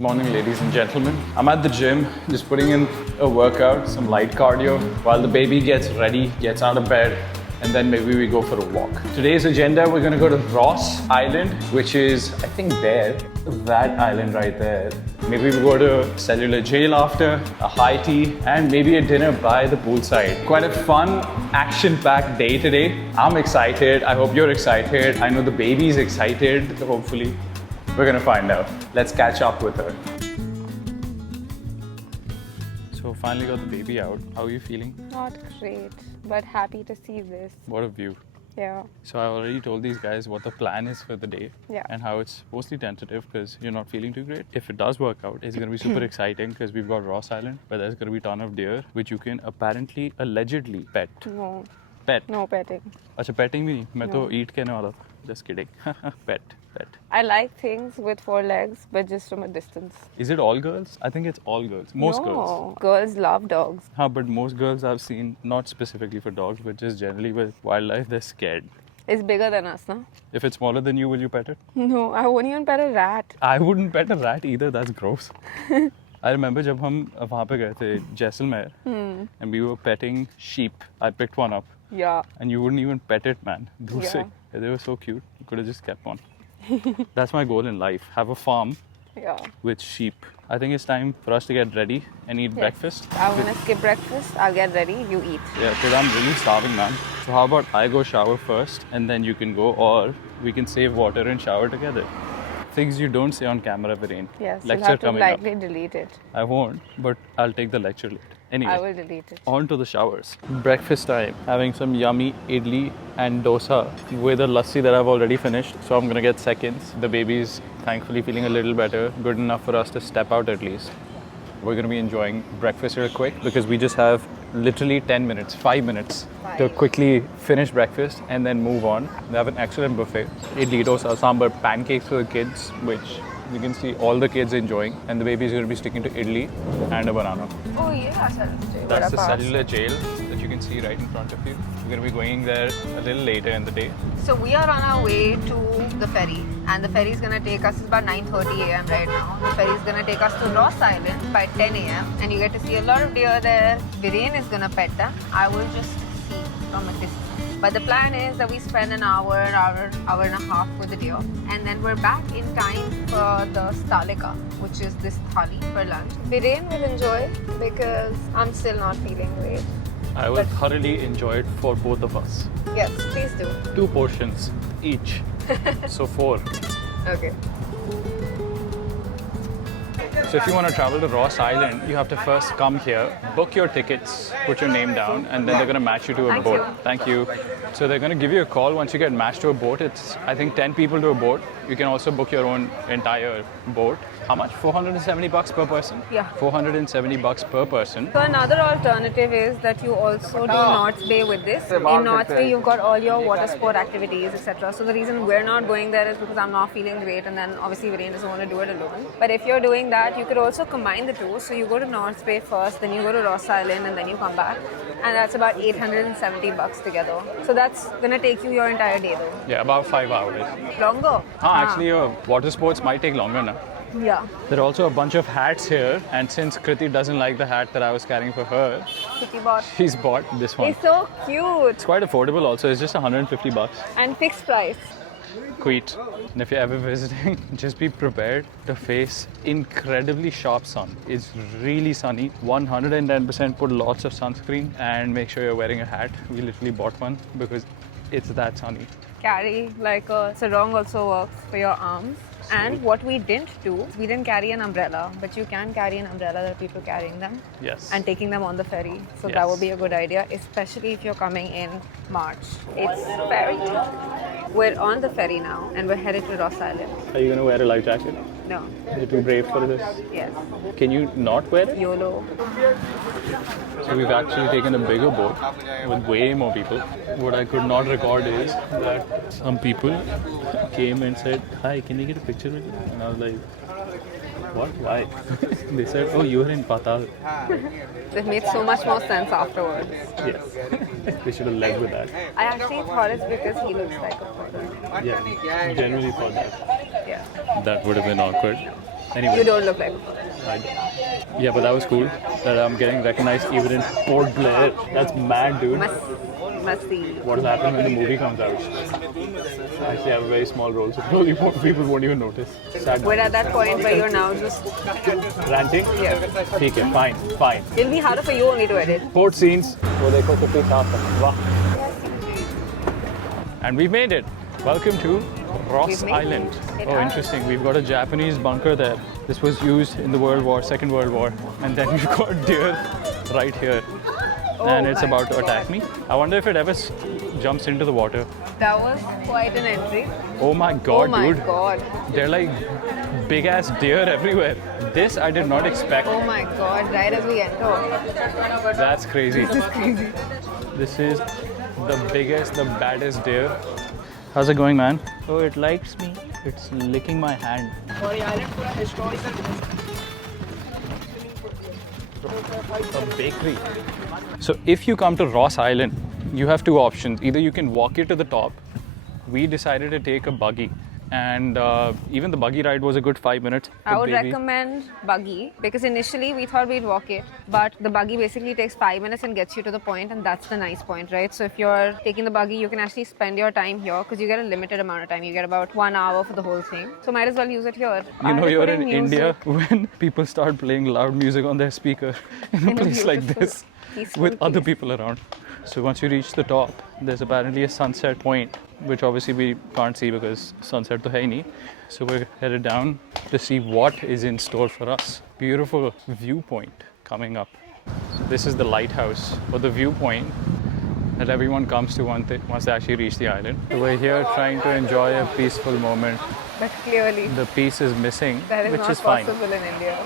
Morning, ladies and gentlemen. I'm at the gym, just putting in a workout, some light cardio, while the baby gets ready, gets out of bed, and then maybe we go for a walk. Today's agenda, we're gonna go to Ross Island, which is, I think there, that island right there. Maybe we go to Cellular Jail after, a high tea, and maybe a dinner by the poolside. Quite a fun, action-packed day today. I'm excited, I hope you're excited. I know the baby's excited, hopefully. We're gonna find out. Let's catch up with her. So finally got the baby out. How are you feeling? Not great, but happy to see this. What a view. Yeah. So I already told these guys what the plan is for the day. Yeah. And how it's mostly tentative because you're not feeling too great. If it does work out, it's gonna be super exciting because we've got Ross Island, where there's gonna be a ton of deer, which you can apparently, allegedly pet. No. Pet. No petting. Acha, petting bhi nahi. Main to No. eat कहने वाला था. Just kidding. Pet. I like things with 4 legs, but just from a distance. Is it all girls? I think it's all girls. Most girls. No. Girls love dogs. But most girls I've seen, not specifically for dogs, but just generally with wildlife, they're scared. It's bigger than us, no? If it's smaller than you, will you pet it? No, I won't even pet a rat. I wouldn't pet a rat either, that's gross. I remember जब हम वहाँ पे गए थे Jaisalmer and we were petting sheep. I picked one up Yeah. and you wouldn't even pet it, man. दूर से. Yeah. They were so cute. You could have just kept one. That's my goal in life. Have a farm Yeah. with sheep. I think it's time for us to get ready and eat Yes. breakfast. I'm gonna skip breakfast. I'll get ready. You eat. Yeah, because I'm really starving, man. So how about I go shower first and then you can go, or we can save water and shower together. Things you don't say on camera, Viren. Yes. Lecture you'll have to coming lightly delete it. up. I won't, but I'll take the lecture later. Anyway, I will delete it. on to the showers. Breakfast time. Having some yummy idli and dosa with a lassi that I've already finished. So I'm gonna get seconds. The baby's thankfully feeling a little better. Good enough for us to step out at least. We're gonna be enjoying breakfast real quick because we just have literally 10 minutes, 5 minutes to quickly finish breakfast and then move on. They have an excellent buffet. Idli, dosa, sambar, pancakes for the kids, which you can see all the kids enjoying, and the baby is going to be sticking to idli and a banana. Oh yeah, That's the cellular jail that you can see right in front of you. We're going to be going there a little later in the day. So we are on our way to the ferry, and the ferry is gonna take us. It's about 9:30 a.m. right now. The ferry is gonna take us to Ross Island by 10 a.m. and you get to see a lot of deer there. Viren is gonna pet them. I will just see from a distance. But the plan is that we spend an hour and a half with the deer, and then we're back in time for the stalika, which is this thali for lunch. Viren will enjoy because I'm still not feeling great. I will thoroughly enjoy it for both of us. Yes, please do. 2 portions each. So 4. Okay. So if you want to travel to Ross Island, you have to first come here, book your tickets, put your name down, and then they're going to match you to a Thank boat. you. Thank you. So they're going to give you a call once you get matched to a boat. It's, I think, 10 people to a boat. You can also book your own entire boat. How much? $470 per person? Yeah. $470 per person. So another alternative is that you also do North Bay with this. In North Bay, you've got all your water sport activities, etc. So the reason we're not going there is because I'm not feeling great, and then obviously Viren doesn't want to do it alone. But if you're doing that, you could also combine the two. So you go to North Bay first, then you go to Ross Island, and then you come back. And that's about $870 together. So that's gonna take you your entire day though. Yeah, about 5 hours. Longer? Actually, your water sports might take longer now. Yeah. There are also a bunch of hats here, and since Kriti doesn't like the hat that I was carrying for her, Kitty bought. she's bought this one. It's so cute. It's quite affordable also, it's just $150. And fixed price. Sweet. And if you're ever visiting, just be prepared to face incredibly sharp sun. It's really sunny. 110% put lots of sunscreen and make sure you're wearing a hat. We literally bought one because it's that sunny. Carry like a sarong also works for your arms. And what we didn't do, we didn't carry an umbrella, but you can carry an umbrella. There are people carrying them. Yes. And taking them on the ferry. So Yes. that would be a good idea, especially if you're coming in March. It's ferry time. We're on the ferry now and we're headed to Ross Island. Are you going to wear a life jacket? No. You're too brave for this. Yes. Can you not wear it? YOLO. So we've actually taken a bigger boat with way more people. What I could not record is that some people came and said, "Hi, can you get a picture with you?" And I was like, "What? Why?" They said, "Oh, you were in Patal." It made so much more sense afterwards. Yes. They should have led with that. I actually thought it's because he looks like a person. Yeah, generally for that. Yeah. That would have been awkward. Anyway. You don't look like a Right. Yeah, but that was cool that I'm getting recognized even in Port Blair. That's mad, dude. must see. What will happen when the movie comes out? I actually have a very small role, so probably people won't even notice. Sad. We're at that point where you're now just Ranting? yeah. Okay, fine. It'll be harder for you only to edit. Port scenes. वो देखो कितनी साफ है. वाह. And we made it. Welcome to Ross Island. Oh, interesting. We've got a Japanese bunker there. This was used in the Second World War. And then we've got deer right here. And it's about to attack me. I wonder if it ever jumps into the water. That was quite an entry. Oh my god, oh my dude. God. They're like big ass deer everywhere. This I did not expect. Oh my god, right as we enter. That's crazy. This is crazy. This is the biggest, the baddest deer. How's it going, man? Oh, it likes me. It's licking my hand. A bakery. So if you come to Ross Island, you have two options. Either you can walk it to the top. We decided to take a buggy. And even the buggy ride was a good 5 minutes. I would recommend buggy because initially we thought we'd walk it, but the buggy basically takes 5 minutes and gets you to the point, and that's the nice point, right? So if you're taking the buggy, you can actually spend your time here because you get a limited amount of time. You get about 1 hour for the whole thing. So might as well use it here. You know, you're in India when people start playing loud music on their speaker in a place like this with other people around. So once you reach the top, there's apparently a sunset point, which obviously we can't see because sunset to hai nahi. So we're headed down to see what is in store for us. Beautiful viewpoint coming up. So this is the lighthouse or the viewpoint that everyone comes to once they actually reach the island. So we're here trying to enjoy a peaceful moment. But clearly, the piece is missing, that is which not is fine. possible in India.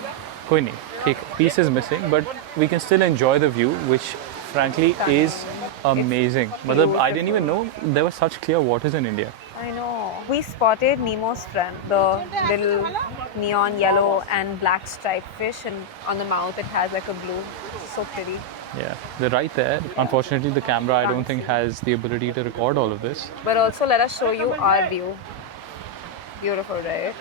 Koi nahi. Theek, piece is missing, but we can still enjoy the view, which frankly is amazing. Matlab, I didn't even know there were such clear waters in India. I know. We spotted Nemo's friend, the little neon yellow and black striped fish, and on the mouth it has like a blue. So pretty. Yeah, they're right there. Unfortunately, the camera I don't think has the ability to record all of this. But also let us show you our view. Beautiful, right?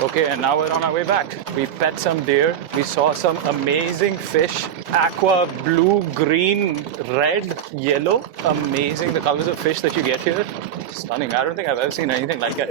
Okay, and now we're on our way back. We pet some deer. We saw some amazing fish. Aqua, blue, green, red, yellow. Amazing. The colors of fish that you get here. Stunning. I don't think I've ever seen anything like it.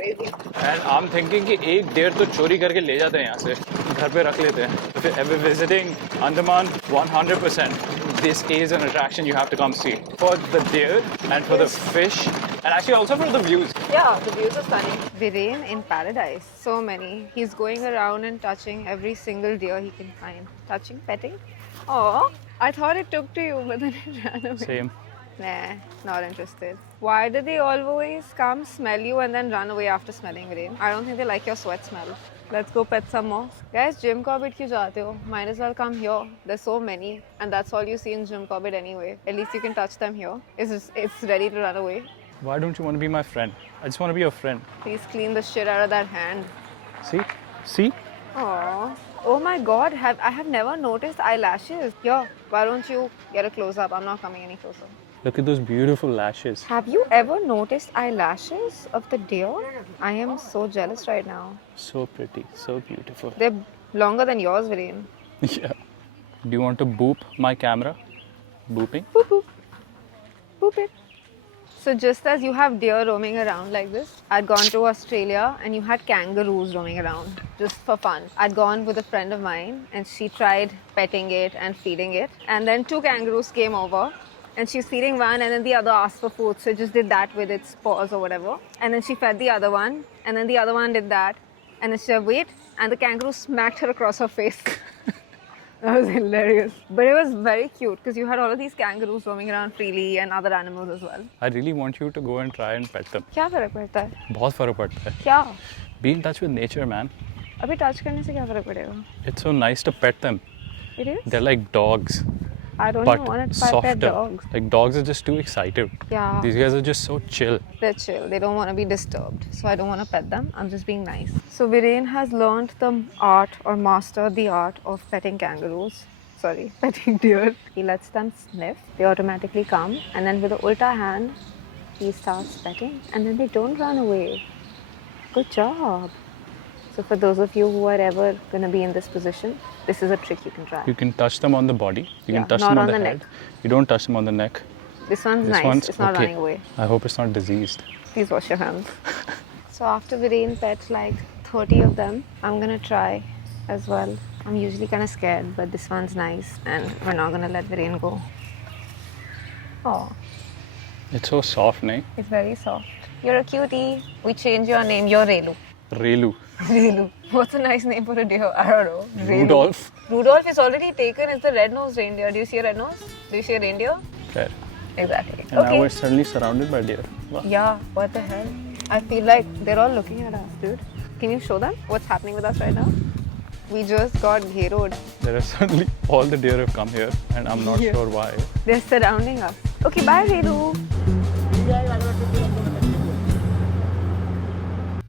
And I'm thinking कि एक deer तो चोरी करके ले जाते हैं यहाँ से. घर पे रख लेते हैं. If you're ever visiting Andaman, 100%. This is an attraction you have to come see. For the deer and for the fish. And actually also for the views. Yeah, the views are stunning. Viren in paradise. So many. He's going around and touching every single deer he can find. Touching, petting. Oh, I thought it took to you, but then it ran away. Same. Nah, not interested. Why do they always come, smell you, and then run away after smelling Viren? I don't think they like your sweat smell. Let's go pet some more. Guys, Jim Corbett kyun jaate ho? Might as well come here. There's so many, and that's all you see in Jim Corbett anyway. At least you can touch them here. It's ready to run away. Why don't you want to be my friend? I just want to be your friend. Please clean the shit out of that hand. See? See? Aww. Oh my god, I have never noticed eyelashes. Here, why don't you get a close-up? I'm not coming any closer. Look at those beautiful lashes. Have you ever noticed eyelashes of the deer? I am so jealous right now. So pretty, so beautiful. They're longer than yours, Viren. Yeah. Do you want to boop my camera? Booping? Boop boop. Boop it. So just as you have deer roaming around like this, I'd gone to Australia and you had kangaroos roaming around just for fun. I'd gone with a friend of mine and she tried petting it and feeding it. And then 2 kangaroos came over and she's feeding one and then the other asked for food. So just did that with its paws or whatever. And then she fed the other one and then the other one did that. And then she said, wait, and the kangaroo smacked her across her face. That was hilarious. But it was very cute because you had all of these kangaroos roaming around freely and other animals as well. I really want you to go and try and pet them. क्या फर्क पड़ता है? बहुत फर्क पड़ता है. क्या? Be in touch with nature, man. अभी touch करने से क्या फर्क पड़ेगा? It's so nice to pet them. It is? They're like dogs. I don't but even want to softer. pet dogs. Like dogs are just too excited. Yeah. These guys are just so chill. They're chill. They don't want to be disturbed. So I don't want to pet them. I'm just being nice. So Viren has learned the art or mastered the art of petting kangaroos. Sorry, petting deer. He lets them sniff. They automatically come. And then with the ulta hand, he starts petting and then they don't run away. Good job. So for those of you who are ever going to be in this position, this is a trick you can try. You can touch them on the body. You Yeah, can touch not them on on the the head. neck. You don't touch them on the neck. This one's This nice. one's It's not okay. running away. I hope it's not diseased. Please wash your hands. So after Viren pets like 30 of them, I'm going to try as well. I'm usually kind of scared, but this one's nice and we're not going to let Viren go. Oh, It's so soft, nahi? it's very soft. You're a cutie. We change your name. You're Relu. Relu. Relu. What's a nice name for a deer? I don't know. Relu. Rudolph. Rudolph is already taken. It's the red-nosed reindeer. Do you see a red nose? Do you see a reindeer? Fair. Exactly. And now we're suddenly surrounded by deer. Wow. Yeah, what the hell? I feel like they're all looking at us, dude. Can you show them what's happening with us right now? We just got heroed. There are suddenly all the deer have come here and I'm not sure why. They're surrounding us. Okay, bye, Relu.